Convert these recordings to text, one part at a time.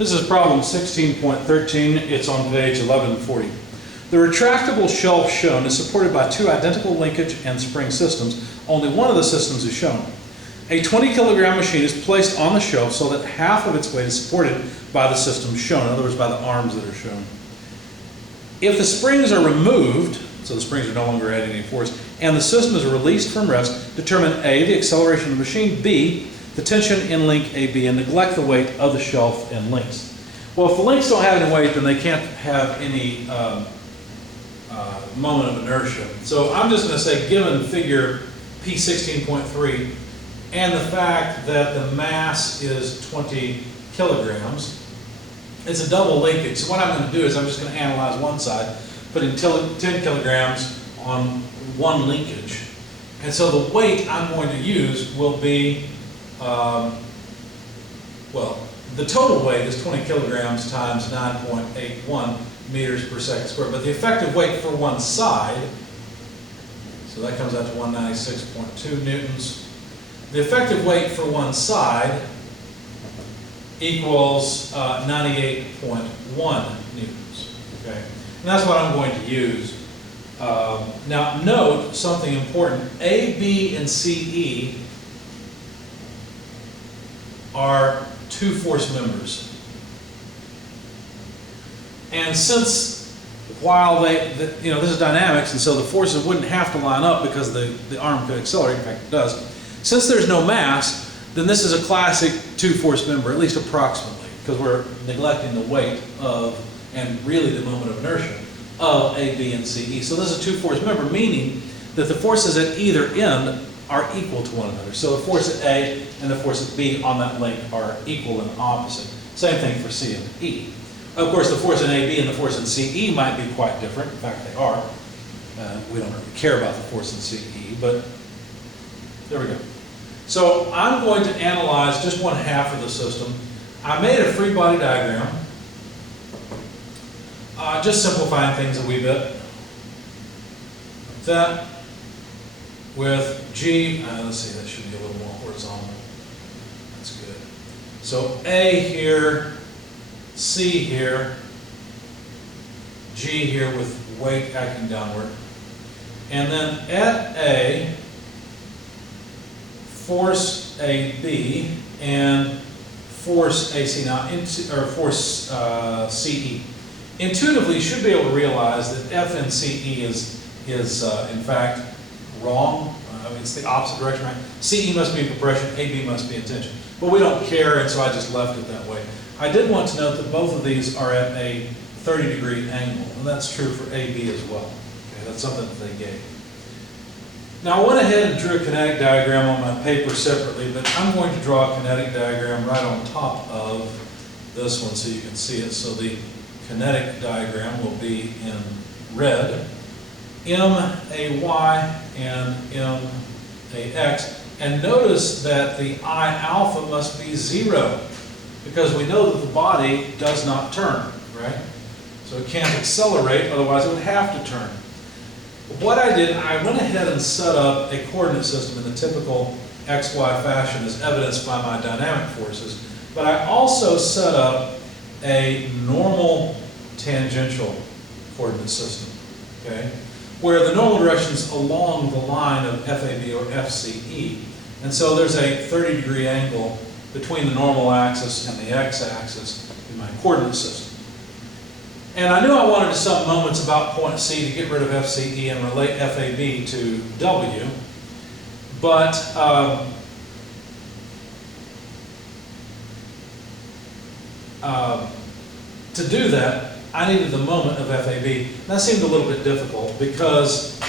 This is problem 16.13. It's on page 1140. The retractable shelf shown is supported by two identical linkage and spring systems. Only one of the systems is shown. A 20 kilogram machine is placed on the shelf so that half of its weight is supported by the system shown, in other words, by the arms that are shown. If the springs are removed, so the springs are no longer adding any force, and the system is released from rest, determine A, the acceleration of the machine, B, the tension in link AB, and neglect the weight of the shelf and links. Well, if the links don't have any weight, then they can't have any moment of inertia. So I'm just going to say, given figure P16.3 and the fact that the mass is 20 kilograms, it's a double linkage. So what I'm going to do is I'm just going to analyze one side, putting 10 kilograms on one linkage. And so the weight I'm going to use will be, well, the total weight is 20 kilograms times 9.81 meters per second squared. But the effective weight for one side, so that comes out to 196.2 newtons. The effective weight for one side equals 98.1 newtons. Okay, and that's what I'm going to use. Now note something important. A, B, and CE are two force members. And since, while this is dynamics, and so the forces wouldn't have to line up because the arm could accelerate, in fact it does. Since there's no mass, then this is a classic two-force member, at least approximately, because we're neglecting the weight of, and really the moment of inertia, of A, B, and CE. So this is a two-force member, meaning that the forces at either end are equal to one another. So the force at A and the force at B on that link are equal and opposite. Same thing for C and E. Of course, the force in AB and the force in CE might be quite different. In fact, they are. We don't really care about the force in CE, but there we go. So I'm going to analyze just one half of the system. I made a free body diagram, just simplifying things a wee bit. That with G, let's see, that should be a little more horizontal. That's good. So A here, C here, G here with weight acting downward. And then at A, force AB and force AC now, or force CE. Intuitively, you should be able to realize that F and CE is in fact wrong. I mean, it's the opposite direction, right? CE must be in compression, AB must be in tension. But we don't care, and so I just left it that way. I did want to note that both of these are at a 30-degree angle, and that's true for AB as well. Okay, that's something that they gave. Now I went ahead and drew a kinetic diagram on my paper separately, but I'm going to draw a kinetic diagram right on top of this one so you can see it. So the kinetic diagram will be in red, MAY and MAX. And notice that the I alpha must be 0 because we know that the body does not turn, right? So it can't accelerate, otherwise it would have to turn. What I did, I went ahead and set up a coordinate system in the typical XY fashion as evidenced by my dynamic forces, but I also set up a normal tangential coordinate system, okay, where the normal direction is along the line of FAB or FCE. And so there's a 30-degree angle between the normal axis and the x-axis in my coordinate system. And I knew I wanted to sum moments about point C to get rid of FCE and relate FAB to W, but to do that, I needed the moment of FAB. That seemed a little bit difficult because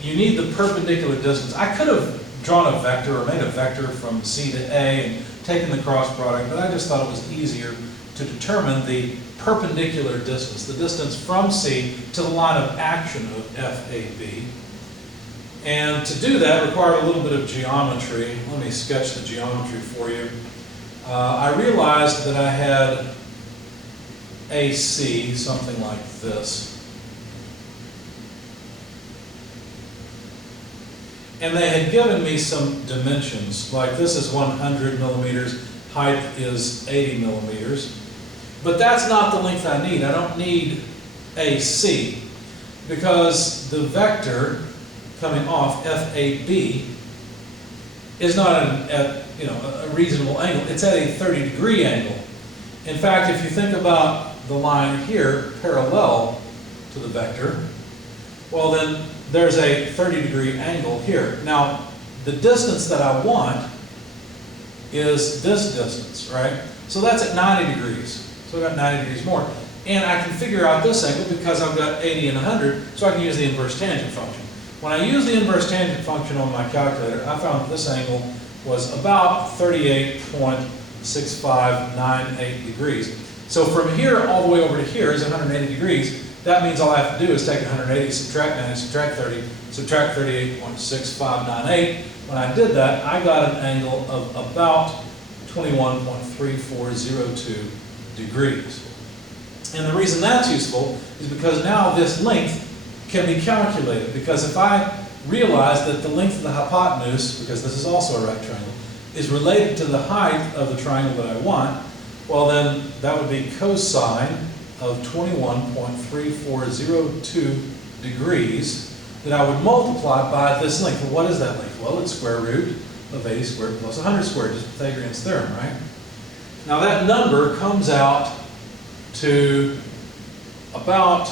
you need the perpendicular distance. I could have drawn a vector or made a vector from C to A and taken the cross product, but I just thought it was easier to determine the perpendicular distance, the distance from C to the line of action of FAB. And to do that required a little bit of geometry. Let me sketch the geometry for you. I realized that I had AC, something like this. And they had given me some dimensions, like this is 100 millimeters, height is 80 millimeters. But that's not the length I need. I don't need AC, because the vector coming off FAB is not at a reasonable angle. It's at a 30-degree angle. In fact, if you think about the line here parallel to the vector, well then there's a 30-degree angle here. Now, the distance that I want is this distance, right? So that's at 90 degrees. So I've got 90 degrees more. And I can figure out this angle because I've got 80 and 100, so I can use the inverse tangent function. When I use the inverse tangent function on my calculator, I found that this angle was about 38.6598 degrees. So from here all the way over to here is 180 degrees. That means all I have to do is take 180, subtract 90, subtract 30, subtract 38.6598. When I did that, I got an angle of about 21.3402 degrees. And the reason that's useful is because now this length can be calculated. Because if I realize that the length of the hypotenuse, because this is also a right triangle, is related to the height of the triangle that I want, well then that would be cosine of 21.3402 degrees that I would multiply by this length. Well, what is that length? Well, it's square root of 80 squared plus 100 squared, just Pythagorean's theorem, right? Now that number comes out to about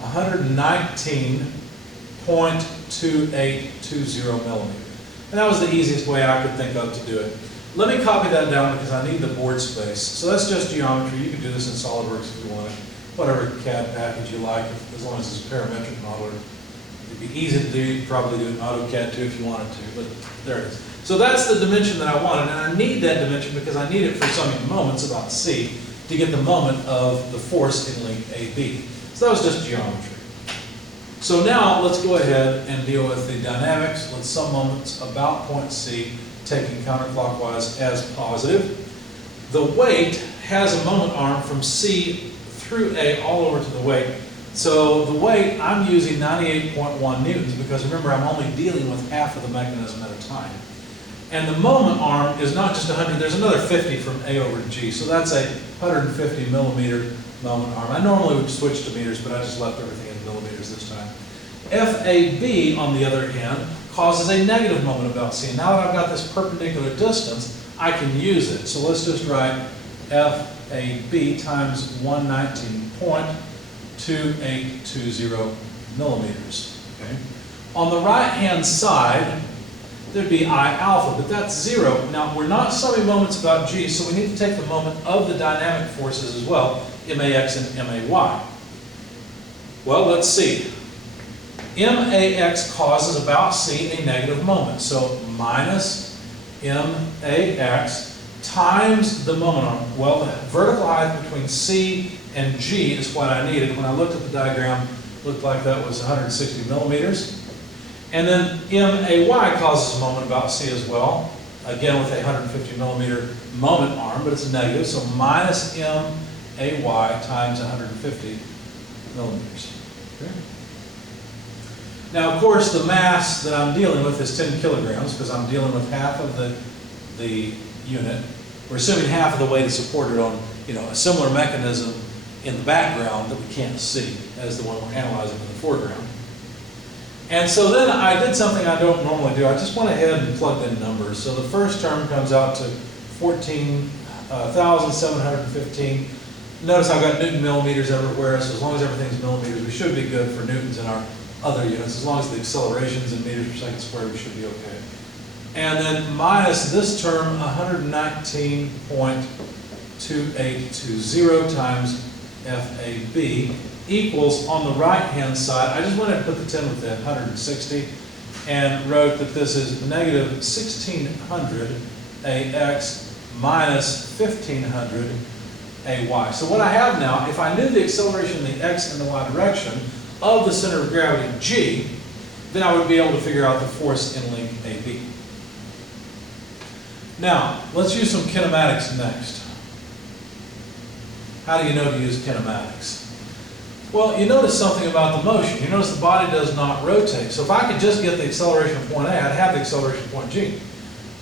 119.2820 millimeters. And that was the easiest way I could think of to do it. Let me copy that down because I need the board space. So that's just geometry. You can do this in SolidWorks if you want it. Whatever CAD package you like, as long as it's a parametric modeler. It'd be easy to do. You could probably do it in AutoCAD too if you wanted to, but there it is. So that's the dimension that I wanted, and I need that dimension because I need it for summing moments about C to get the moment of the force in length AB. So that was just geometry. So now let's go ahead and deal with the dynamics. Let's sum moments about point C, taking counterclockwise as positive. The weight has a moment arm from C through A all over to the weight. So the weight, I'm using 98.1 newtons because remember, I'm only dealing with half of the mechanism at a time. And the moment arm is not just 100, there's another 50 from A over to G. So that's a 150 millimeter moment arm. I normally would switch to meters, but I just left everything in millimeters this time. FAB, on the other hand, causes a negative moment about C. Now that I've got this perpendicular distance, I can use it. So let's just write FAB times 119.2820 millimeters. Okay. On the right-hand side, there'd be I alpha, but that's 0. Now, we're not summing moments about G, so we need to take the moment of the dynamic forces as well, MAX and MAY. Well, let's see. MAX causes about C a negative moment, so minus MAX times the moment arm. Well, the vertical height between C and G is what I needed. When I looked at the diagram, it looked like that was 160 millimeters. And then MAY causes a moment about C as well, again with a 150 millimeter moment arm, but it's negative, so minus MAY times 150 millimeters. Okay. Now, of course, the mass that I'm dealing with is 10 kilograms because I'm dealing with half of the unit. We're assuming half of the weight is supported on, a similar mechanism in the background that we can't see as the one we're analyzing in the foreground. And so then I did something I don't normally do. I just went ahead and plugged in numbers. So the first term comes out to 14,715. Notice I've got Newton millimeters everywhere, so as long as everything's millimeters, we should be good for newtons in our other units. As long as the acceleration's in meters per second squared, we should be okay. And then minus this term, 119.2820 times FAB equals, on the right-hand side, I just went ahead and put the 10 with that, 160, and wrote that this is negative 1600 AX minus 1500 AY. So what I have now, if I knew the acceleration in the X and the Y direction of the center of gravity, G, then I would be able to figure out the force in length AB. Now, let's use some kinematics next. How do you know to use kinematics? Well, you notice something about the motion. You notice the body does not rotate. So if I could just get the acceleration of point A, I'd have the acceleration of point G.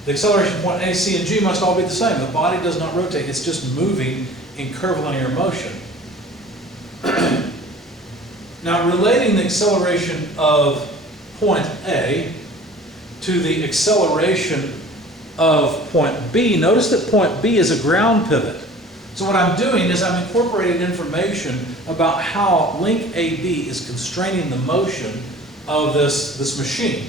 The acceleration of point A, C, and G must all be the same. The body does not rotate. It's just moving in curvilinear motion. Now, relating the acceleration of point A to the acceleration of point B, notice that point B is a ground pivot. So what I'm doing is I'm incorporating information about how link AB is constraining the motion of this machine.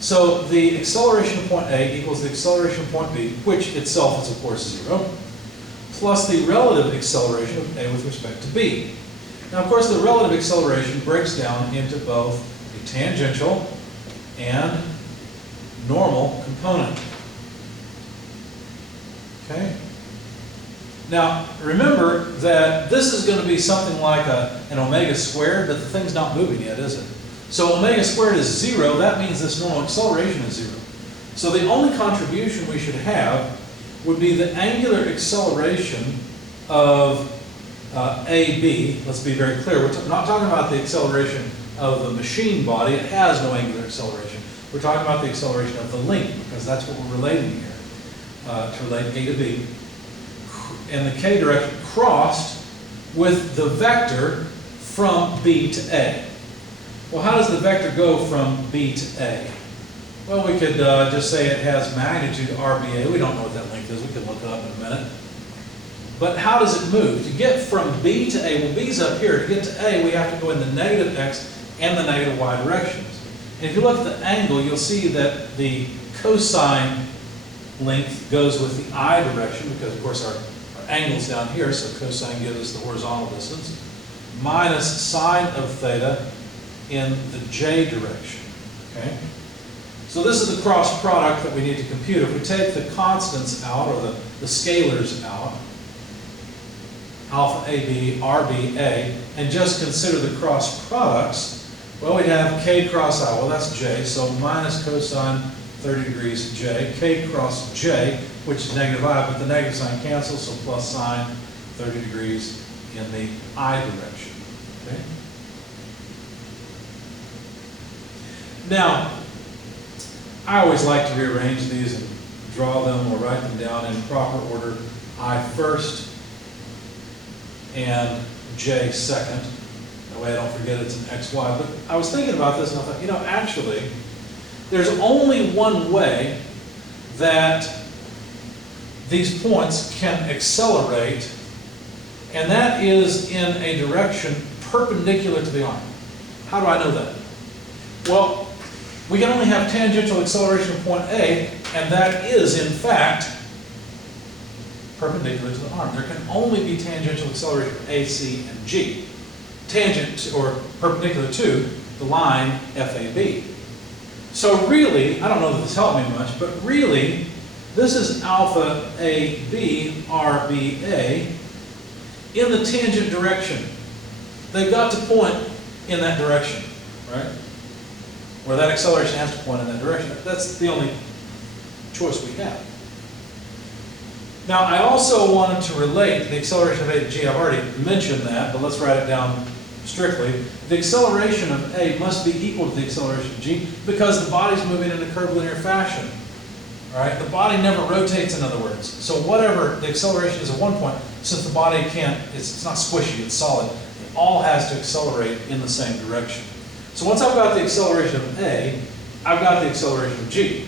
So the acceleration of point A equals the acceleration of point B, which itself is of course 0, plus the relative acceleration of A with respect to B. Now, of course, the relative acceleration breaks down into both a tangential and normal component. Okay? Now, remember that this is going to be something like an omega squared, but the thing's not moving yet, is it? So omega squared is 0. That means this normal acceleration is 0. So the only contribution we should have would be the angular acceleration of AB. Let's be very clear. We're not talking about the acceleration of the machine body. It has no angular acceleration. We're talking about the acceleration of the link, because that's what we're relating here, to relate A to B. And the k direction crossed with the vector from B to A. Well, how does the vector go from B to A? Well, we could just say it has magnitude RBA. We don't know what that length is. We could look it up in a minute. But how does it move? To get from B to A, well, B's up here. To get to A, we have to go in the negative x and the negative y directions. And if you look at the angle, you'll see that the cosine length goes with the I direction, because, of course, our angle's down here, so cosine gives us the horizontal distance, minus sine of theta in the j direction. Okay? So this is the cross product that we need to compute. If we take the constants out, or the scalars out, alpha AB, RB, A, and just consider the cross products, well, we have k cross I. Well, that's j, so minus cosine 30 degrees j, k cross j, which is negative I, but the negative sign cancels, so plus sine 30 degrees in the I direction. Okay? Now, I always like to rearrange these and draw them or write them down in proper order. I first and j second. That way I don't forget it's an xy. But I was thinking about this and I thought, you know, actually, there's only one way that these points can accelerate, and that is in a direction perpendicular to the arm. How do I know that? Well, we can only have tangential acceleration of point A, and that is, in fact, perpendicular to the arm. There can only be tangential acceleration of A, C, and G. Tangent, or perpendicular to, the line FAB. So really, I don't know that this helped me much, but really, this is alpha AB, RBA, in the tangent direction. They've got to point in that direction, right? Where that acceleration has to point in that direction. That's the only choice we have. Now, I also wanted to relate the acceleration of A to G. I've already mentioned that, but let's write it down strictly. The acceleration of A must be equal to the acceleration of G because the body's moving in a curvilinear fashion. All right? The body never rotates, in other words. So whatever the acceleration is at one point, since the body can't, it's not squishy, it's solid, it all has to accelerate in the same direction. So once I've got the acceleration of A, I've got the acceleration of G.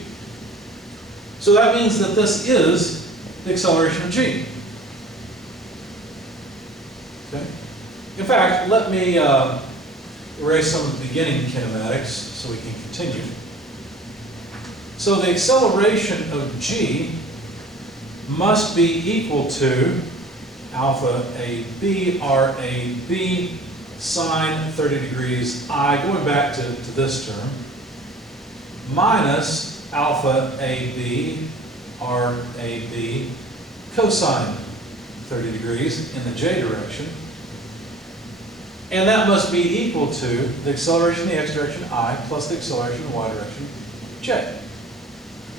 So that means that this is the acceleration of G. Okay? In fact, let me erase some of the beginning kinematics so we can continue. So the acceleration of G must be equal to alpha AB, RAB, sine 30 degrees I, going back to this term, minus alpha AB, RAB, cosine 30 degrees in the j direction. And that must be equal to the acceleration in the x direction, I, plus the acceleration in the y direction, j.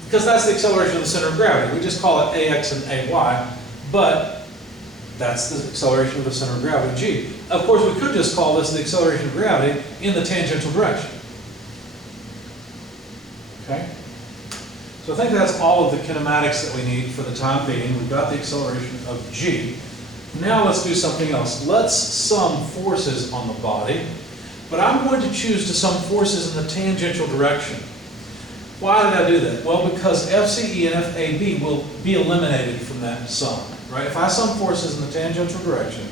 Because that's the acceleration of the center of gravity. We just call it AX and AY, but that's the acceleration of the center of gravity, G. Of course, we could just call this the acceleration of gravity in the tangential direction. Okay? So I think that's all of the kinematics that we need for the time being. We've got the acceleration of g. Now let's do something else. Let's sum forces on the body, but I'm going to choose to sum forces in the tangential direction. Why did I do that? Well, because FCE and FAB will be eliminated from that sum, right? If I sum forces in the tangential direction,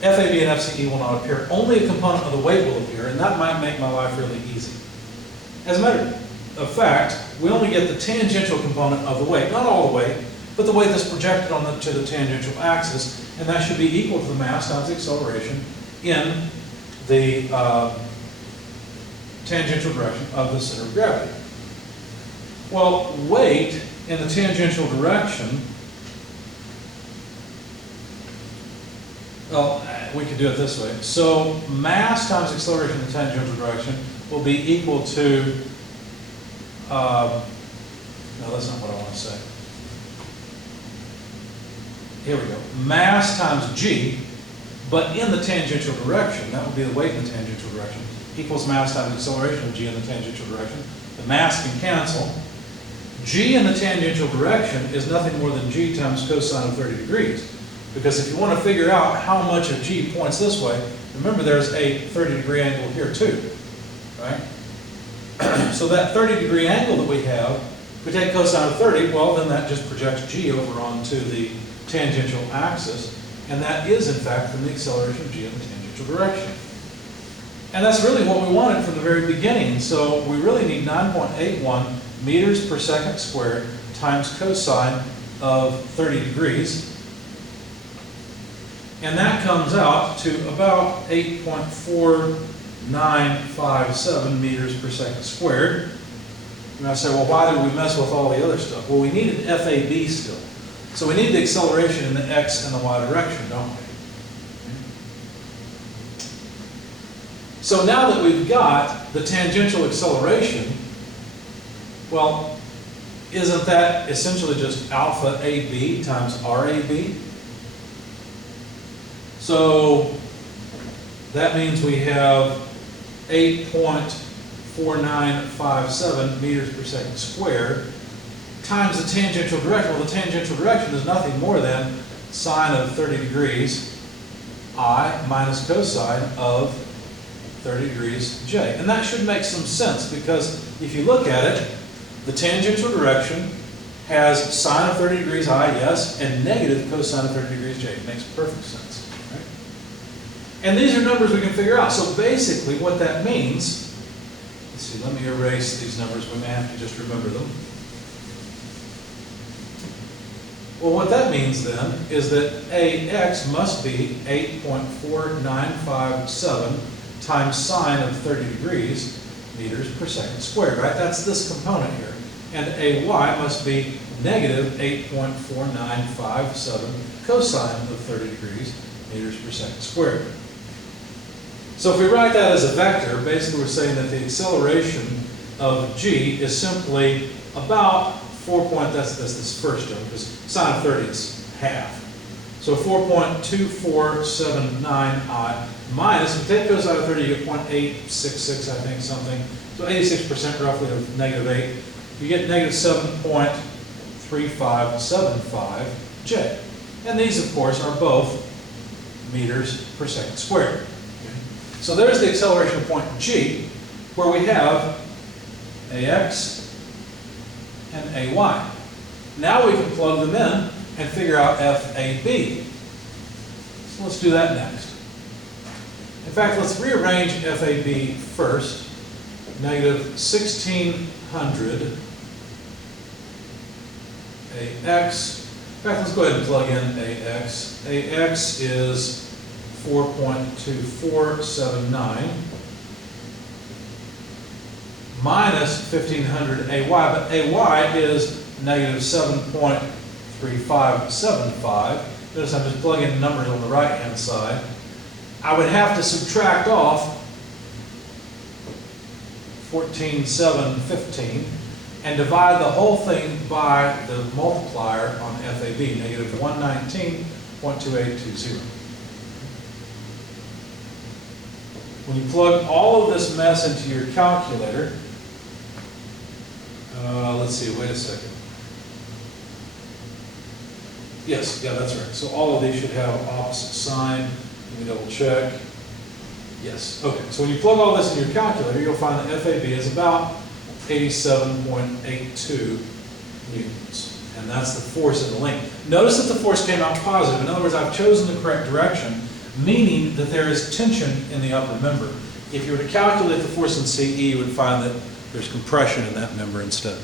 FAB and FCE will not appear. Only a component of the weight will appear, and that might make my life really easy. As a matter of fact, we only get the tangential component of the weight, not all the weight, but the weight that's projected to the tangential axis, and that should be equal to the mass times the acceleration in the tangential direction of the center of gravity. Well, weight in the tangential direction, well, we could do it this way. So mass times acceleration in the tangential direction will be equal to, no, that's not what I want to say. Here we go. Mass times g, but in the tangential direction, that would be the weight in the tangential direction, equals mass times acceleration of g in the tangential direction. The mass can cancel. G in the tangential direction is nothing more than g times cosine of 30 degrees. Because if you want to figure out how much of g points this way, remember there's a 30-degree angle here too, right? So that 30-degree angle that we have, if we take cosine of 30, well then that just projects g over onto the tangential axis, and that is in fact from the acceleration of g in the tangential direction. And that's really what we wanted from the very beginning, so we really need 9.81 meters per second squared times cosine of 30 degrees. And that comes out to about 8.4957 meters per second squared. And I say, well, why did we mess with all the other stuff? Well, we needed FAB still. So we need the acceleration in the x and the y direction, don't we? So now that we've got the tangential acceleration, well, isn't that essentially just alpha AB times RAB? So that means we have 8.4957 meters per second squared times the tangential direction. Well, the tangential direction is nothing more than sine of 30 degrees I minus cosine of 30 degrees J. And that should make some sense because if you look at it, the tangential direction has sine of 30 degrees I, yes, and negative cosine of 30 degrees J. It makes perfect sense. Right? And these are numbers we can figure out. So basically what that means, let's see, let me erase these numbers. We may have to just remember them. Well, what that means then is that AX must be 8.4957 times sine of 30 degrees meters per second squared, right? That's this component here. And AY must be negative 8.4957 cosine of 30 degrees meters per second squared. So if we write that as a vector, basically we're saying that the acceleration of g is simply about 4 point, that's this first term, because sine of 30 is half. So 4.2479I minus, if we take cosine of 30, you get 0.866, I think, something. So 86% roughly of negative 8. You get negative 7.3575 J. And these, of course, are both meters per second squared. Okay. So there's the acceleration point G, where we have AX and AY. Now we can plug them in and figure out FAB. So let's do that next. In fact, let's rearrange FAB first. Negative 1600 AX. In fact, let's go ahead and plug in AX. AX is 4.2479 minus 1500 AY, but AY is negative 7.3575. Notice I'm just plugging in numbers on the right-hand side. I would have to subtract off 14,715 and divide the whole thing by the multiplier on FAB, negative 119.2820. When you plug all of this mess into your calculator, Let's see, wait a second. Yes, yeah, that's right. So all of these should have opposite sign. Let me double check. Yes, okay. So when you plug all this in your calculator, you'll find that FAB is about 87.82 newtons. And that's the force in the link. Notice that the force came out positive. In other words, I've chosen the correct direction, meaning that there is tension in the upper member. If you were to calculate the force in CE, you would find that there's compression in that member instead.